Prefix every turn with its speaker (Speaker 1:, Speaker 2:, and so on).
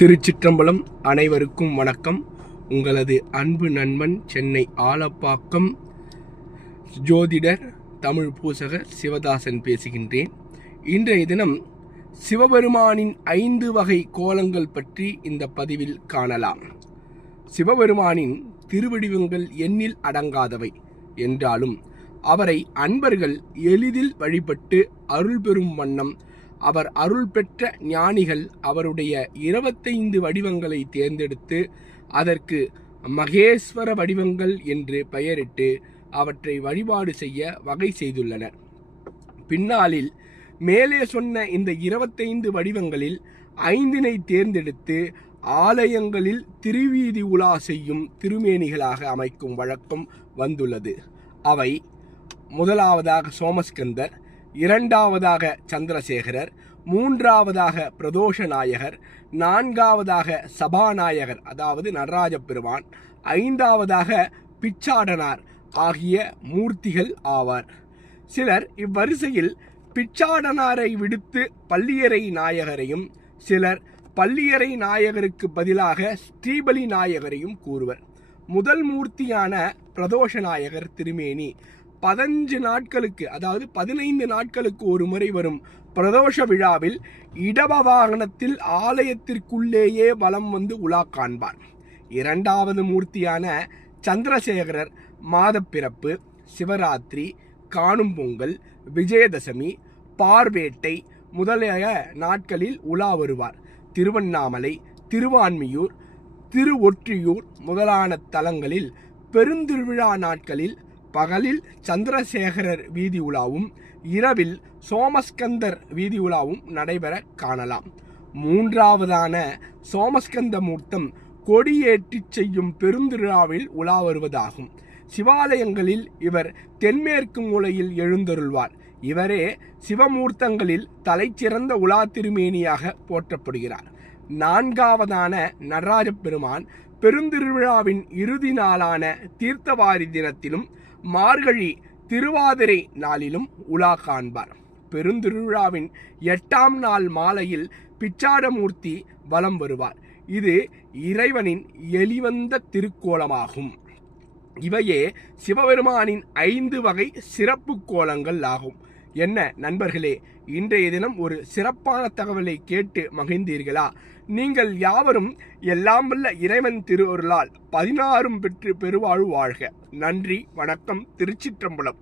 Speaker 1: திருச்சிற்றம்பலம் அனைவருக்கும் வணக்கம். உங்களது அன்பு நண்பன் சென்னை ஆலப்பாக்கம் ஜோதிடர் தமிழ் பூசகர் சிவதாசன் பேசுகின்றேன். இன்றைய தினம் சிவபெருமானின் ஐந்து வகை கோலங்கள் பற்றி இந்த பதிவில் காணலாம். சிவபெருமானின் திருவடிவங்கள் எண்ணில் அடங்காதவை என்றாலும் அவரை அன்பர்கள் எளிதில் வழிபட்டு அருள் பெறும் வண்ணம் அவர் அருள் பெற்ற ஞானிகள் அவருடைய இருபத்தைந்து வடிவங்களை தேர்ந்தெடுத்து அதற்கு மகேஸ்வர வடிவங்கள் என்று பெயரிட்டு அவற்றை வழிபாடு செய்ய வகை செய்துள்ளனர். பின்னாளில் மேலே சொன்ன இந்த இருபத்தைந்து வடிவங்களில் ஐந்தினை தேர்ந்தெடுத்து ஆலயங்களில் திருவீதி உலா செய்யும் திருமேனிகளாக அமைக்கும் வழக்கம் வந்துள்ளது. அவை முதலாவதாக சோமஸ்கந்தர் இரண்டாவதாக சந்திரசேகரர் மூன்றாவதாக பிரதோஷ நாயகர் நான்காவதாக சபாநாயகர் அதாவது நடராஜ பெருமான் ஐந்தாவதாக பிச்சாடனார் ஆகிய மூர்த்திகள் ஆவார். சிலர் இவ்வரிசையில் பிச்சாடனாரை விடுத்து பள்ளியறை நாயகரையும் சிலர் பள்ளியறை நாயகருக்கு பதிலாக ஸ்ரீபலி நாயகரையும் கூறுவர். முதல் மூர்த்தியான பிரதோஷ நாயகர் திருமேனி பதினஞ்சு நாட்களுக்கு அதாவது பதினைந்து நாட்களுக்கு ஒரு முறை வரும் பிரதோஷ விழாவில் இடப வாகனத்தில் ஆலயத்திற்குள்ளேயே வலம் வந்து உலா காண்பார். இரண்டாவது மூர்த்தியான சந்திரசேகரர் மாதப்பிறப்பு சிவராத்திரி காணும் பொங்கல் விஜயதசமி பார்வேட்டை முதலிய நாட்களில் உலா வருவார். திருவண்ணாமலை திருவான்மியூர் திருவொற்றியூர் முதலான தலங்களில் பெருந்திருவிழா நாட்களில் பகலில் சந்திரசேகரர் வீதி உலாவும் இரவில் சோமஸ்கந்தர் வீதி உலாவும் நடைபெற காணலாம். மூன்றாவதான சோமஸ்கந்த மூர்த்தம் கொடியேற்றிச் செய்யும் பெருந்திருவிழாவில் உலா வருவதாகும். சிவாலயங்களில் இவர் தென்மேற்கு மூலையில் எழுந்தருள்வார். இவரே சிவமூர்த்தங்களில் தலைச்சிறந்த உலா திருமேனியாக போற்றப்படுகிறார். நான்காவதான நடராஜ பெருமான் பெருந்திருவிழாவின் இறுதி நாளான தீர்த்தவாரி தினத்திலும் மார்கழி திருவாதிரை நாளிலும் உலா காண்பார். பெருந்திருவிழாவின் எட்டாம் நாள் மாலையில் பிச்சாடமூர்த்தி வலம் வருவார். இது இறைவனின் எளிவந்த திருக்கோலமாகும். இவையே சிவபெருமானின் ஐந்து வகை சிறப்பு கோலங்கள் ஆகும். என்ன நண்பர்களே இன்றைய தினம் ஒரு சிறப்பான தகவலை கேட்டு மகிழ்ந்தீர்களா? நீங்கள் யாவரும் எல்லாம் வல்ல இறைவன் திருவருளால் பதினாறும் பெற்று பெருவாழ்வு வாழ்க. நன்றி வணக்கம் திருச்சிற்றம்பலம்.